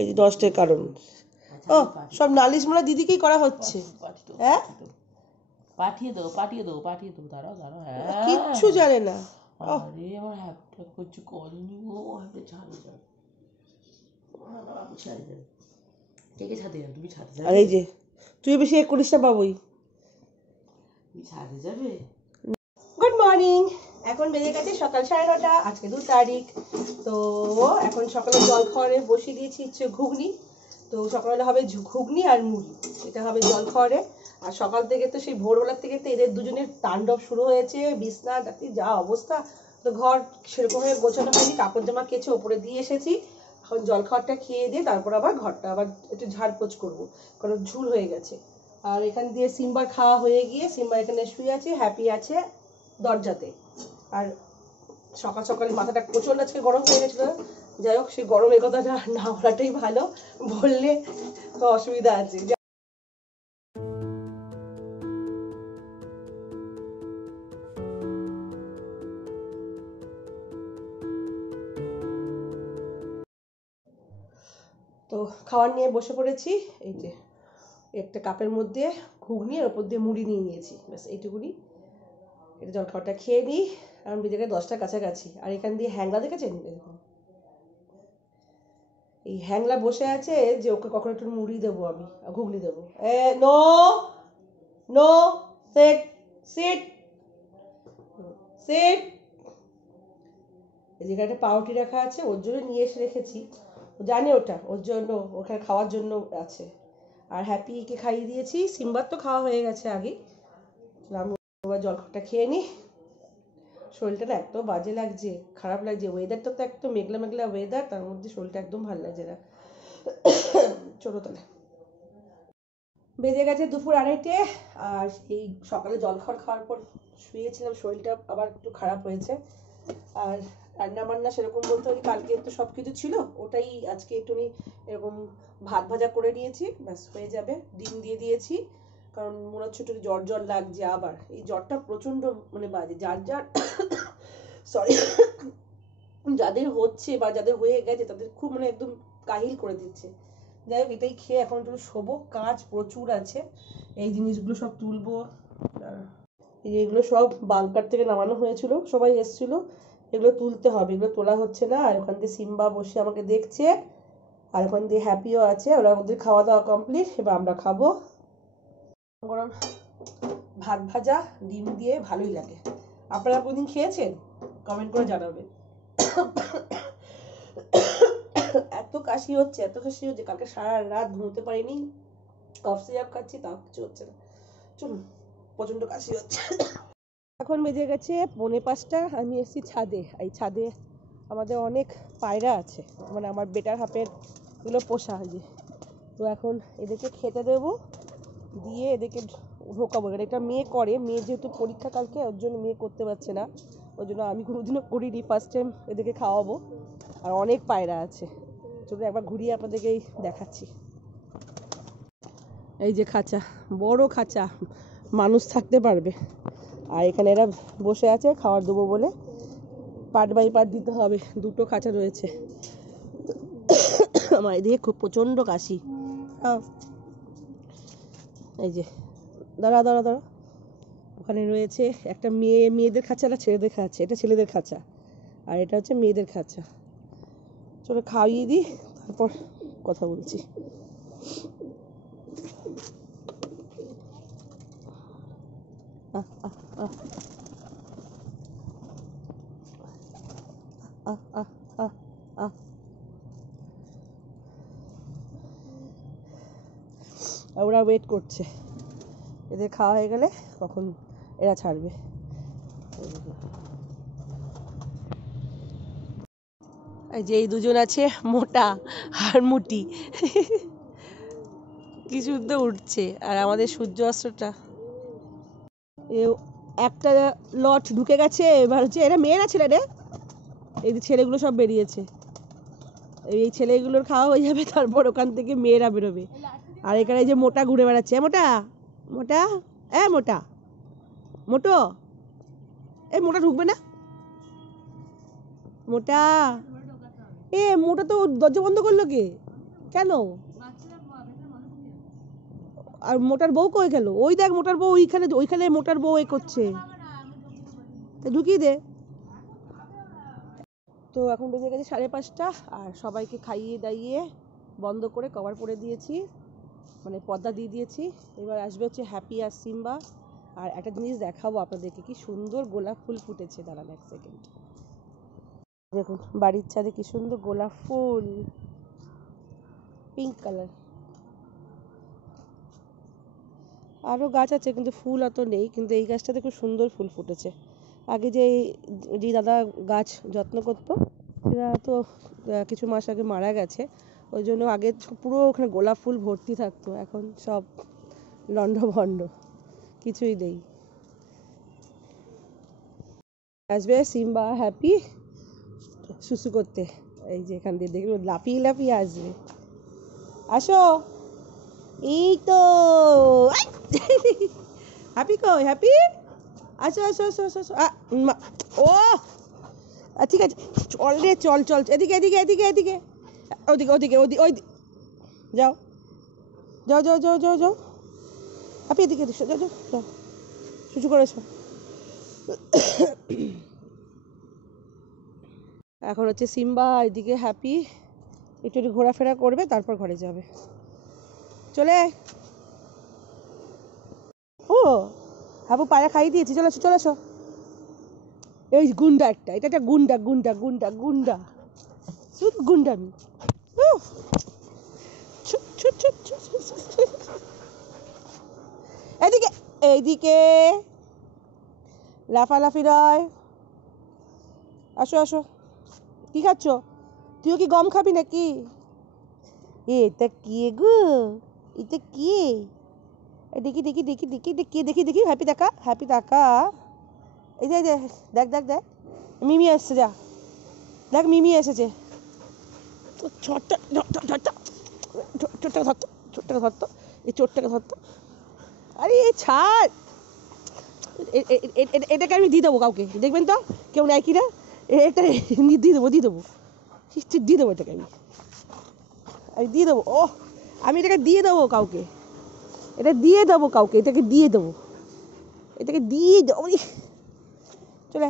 এই 10টার কারণ ও সব নালিশ মোলা দিদিকেই করা হচ্ছে। হ্যাঁ পাঠিয়ে দাও দাঁড়াও কিচ্ছু জানে না। আরে আমার হ্যাপটা কিছু করেনি ও হ্যাপটা ছাড়ে যাবে কে ছাদে যাবে? তুমি ছাদে যাবে? আর এই যে তুই বেশি করিস না বাবুই। তুমি ছাদে যাবে? গুড মর্নিং, এখন বেজে গেছে সকাল 9:30, আজকে 2 তারিখ। তো এখন সকালে জল খাওয়ারে বসিয়ে দিয়েছি হচ্ছে ঘুগনি। তো সকালবেলা হবে ঘুগনি আর মুড়ি, এটা হবে জল খাওয়ারে। আর সকাল থেকে তো সেই ভোরবেলার থেকে তো এদের দুজনের তাণ্ডব শুরু হয়েছে, বিছনা ডাকি যা অবস্থা। তো ঘর সেরকম হয়ে গোছানো হয়নি, কাপড় জামা কেচে ওপরে দিয়ে এসেছি। এখন জল খাওয়ারটা খেয়ে দিয়ে তারপর আবার ঘরটা আবার একটু ঝাড়পোছ করবো, কারণ ঝুল হয়ে গেছে। আর এখান দিয়ে সিম্বার খাওয়া হয়ে গিয়ে সিম্বা এখানে শুয়ে আছে, হ্যাপি আছে দরজাতে। আর সকাল সকালে মাথাটা প্রচন্ড আজকে গরম হয়ে গেছিল। যাই হোক, সেই গরমের কথাটা না বলাটাই ভালো, বললে তো অসুবিধা আছে। তো খাবার নিয়ে বসে পড়েছি। এই যে একটা কাপের মধ্যে ঘুগনি আর ওপর দিয়ে মুড়ি নিয়ে নিয়েছি, ব্যাস এইটুকুনি। এটা জল খাবারটা খেয়ে নিই, কারণ বেজে গেছে 10টার কাছাকাছি। আর এখান দিয়ে হ্যাংলা দেখেছেন, এরকম এই হ্যাংলা বসে আছে যে ওকে কখন একটু মুড়ি দেবো আমি, ঘুগনি দেবো। No no, set sit sit. এই জায়গাটা পাউরুটি রাখা আছে, ওর জন্য নিয়ে এসে রেখেছি। জানি ওটা ওর জন্য, ওখানে খাওয়ার জন্য আছে। আর হ্যাপিকে খাইয়ে দিয়েছি, সিম্বার তো খাওয়া হয়ে গেছে আগে। আমি জলখাবারটা খেয়ে নিই। শরীরটা না এত বাজে লাগছে, খারাপ লাগছে। ওয়েদারটা তো একদম মেঘলা মেঘলা ওয়েদার, তার মধ্যে শরীরটা একদম ভালো লাগছে না। চলো তাহলে। বেজে গেছে দুপুর 2:30, আর এই সকালে জলখাবার খাওয়ার পর শুয়েছিলাম, শরীরটা আবার একটু খারাপ হয়েছে। আর রান্না বান্না সেরকম বলতে ওই কালকে তো সব কিছু ছিল, ওটাই আজকে একটুখানি এরকম ভাত ভাজা করে নিয়েছি, ব্যাস হয়ে যাবে। ডিম দিয়ে দিয়েছি, কারণ মনে হচ্ছে একটু জ্বর জ্বর লাগছে। আবার এই জ্বরটা প্রচণ্ড মানে বাজে, যার যার সরি যাদের হচ্ছে বা যাদের হয়ে গেছে তাদের খুব মানে একদম কাহিল করে দিচ্ছে। যাই হোক, এটাই খেয়ে এখন একটু শোবো, কাজ প্রচুর আছে। এই জিনিসগুলো সব তুলবো। এগুলো সব বাংকার থেকে নামানো হয়েছিল, সবাই এসেছিল, এগুলো তুলতে হবে, এগুলো তোলা হচ্ছে না। আর ওখান দিয়ে সিম্বা বসে আমাকে দেখছে, আর ওখান দিয়ে হ্যাপিও আছে। ওরা ওদের খাওয়া দাওয়া কমপ্লিট, এবার আমরা খাবো। গরম ভাত ভাজা ডিম দিয়ে ভালোই লাগে। আপনারা কোনদিন খেয়েছেন? কমেন্ট করে জানাবেন। এত কাশি হচ্ছে, কালকে সারা রাত ঘুমোতে পারিনি, কফ সিরাপ খাচ্ছি, তাও কিছু হচ্ছে না। চলুন, প্রচন্ড কাশি হচ্ছে। এখন বেজে গেছে 4:45, আমি এসেছি ছাদে। এই ছাদে আমাদের অনেক পায়রা আছে, মানে আমার বেটার হাফের এগুলো পোষা হয় যে। তো এখন এদেরকে খেতে দেবো, দিয়ে এদেরকে ঢোকাবো। এটা মেয়ে করে, মেয়ে যেহেতু পরীক্ষা কালকে, ওর জন্য মেয়ে করতে পারছে না, ওই জন্য আমি কোনোদিনও করিনি, ফার্স্ট টাইম এদেরকে খাওয়াবো। আর অনেক পায়রা আছে, চলুন একবার ঘুরিয়ে আপনাদেরকেই দেখাচ্ছি। এই যে খাঁচা, বড় খাঁচা, মানুষ থাকতে পারবে। আর এখানে এরা বসে আছে খাবার দেবো বলে, পার্ট বাই পার্ট দিতে হবে। 2টো খাঁচা রয়েছে। আমার এদিকে খুব প্রচণ্ড কাশি। এই যে দাঁড়া, ওখানে রয়েছে একটা মেয়েদের খাঁচা, একটা ছেলেদের খাঁচা। এটা ছেলেদের খাঁচা, আর এটা হচ্ছে মেয়েদের খাঁচা। চলো খাইয়ে দিই, তারপর কথা বলছি। ওরা ওয়েট করছে, এদের খাওয়া হয়ে গেলে তখন এরা ছাড়বে। এই যে এই দুজন আছে, মোটা আর মুটি, কি সুন্দর উঠছে। আর আমাদের সূর্য অস্ত্রটা একটা লট ঢুকে গেছে। এবার হচ্ছে এরা মেয়ে না ছেলে রে, এই ছেলেগুলো সব বেরিয়েছে। এই ছেলেগুলোর খাওয়া হয়ে যাবে, তারপর ওখান থেকে মেয়েরা বেরোবে। আর এখানে যে মোটা ঘুরে বেড়াচ্ছে, মোটা মোটা মোটা মোটো, মোটা ঢুকবে না, মোটা এ মোটা তো দরজা বন্ধ করলো কে? কেন? আর মোটার বউ কই গেল? ওই দেখ মোটার বউ ওইখানে মোটার বউ এ করছে। ঢুকিয়ে দে। তো এখন বেজে গেছে 5:30 আর সবাইকে খাইয়ে দাইয়ে বন্ধ করে কভার পরে দিয়েছি, মানে পর্দা দিয়ে দিয়েছি। এবার আসবে হচ্ছে হ্যাপি আর সিম্বা। আর একটা জিনিস দেখাবো আপনাদেরকে, কি সুন্দর গোলাপ ফুল ফুটেছে। দাঁড়ান এক সেকেন্ড, দেখুন বাড়ির ছাদে কি সুন্দর গোলাপ ফুল, পিঙ্ক কালার। আরও গাছ আছে কিন্তু ফুল অত নেই, কিন্তু এই গাছটাতে খুব সুন্দর ফুল ফুটেছে। আগে যে দাদা গাছ যত্ন করতো সেটা তো কিছু মাস আগে মারা গেছে, ওই জন্য আগে পুরো ওখানে গোলাপ ফুল ভর্তি থাকতো, এখন সব লন্ডভন্ড, কিছুই নেই। আসবে সিম্বা হ্যাপি শুশু করতে, এই যে এখান দিয়ে দেখবে লাফিয়ে লাফিয়ে আসবে। আসো, এই তো হ্যাপি কই? হ্যাপি আসো আসো আসো আসো আসো। ও ঠিক আছে, চল রে চল চল, এদিকে এদিকে এদিকে এদিকে ওদিকে ওদিকে ওই যাও যাও যাও যাও যাও যাও হ্যাপি এদিকে যাও যাও যাও, শুশু করেছো। এখন হচ্ছে সিম্বা এদিকে হ্যাপি একটু একটু ঘোরাফেরা করবে, তারপর ঘরে যাবে। চলে আয়। ও হাবু পায়রা খাইয়ে দিয়েছি, চলে আসো চলে আসো। এই গুন্ডা একটা, এটা একটা গুন্ডা গুন্ডা গুন্ডা গুন্ডা, শুধু গুন্ডামি। এদিকে এইদিকে লাফালাফি নয়, আসো আসো। কি খাচ্ছ? তুইও কি গম খাবি নাকি? এটা কি গো? এটা কি? দেখি দেখি দেখি দেখি দেখি দেখি দেখি হ্যাপি দেখা, হ্যাপি দেখা। এই যে দেখ দেখ দেখ, মিমি এসছে, যা দেখ মিমি এসেছে। ছোট্টটা ধরতো, ছোট্টটা ধরতো, এই চোরটাকে ধরতো। আরে ছাড়, এটাকে আমি দিয়ে দেবো কাউকে, দেখবেন তো কেউ নেয় কিনা। এটা দিয়ে দেবো দিয়ে দেবো দিয়ে দেবো, এটাকে আমি দিয়ে দেবো। ও আমি এটাকে দিয়ে দেবো কাউকে, এটা দিয়ে দেবো কাউকে, এটাকে দিয়ে দেবো, এটাকে দিয়ে দেবো। চলে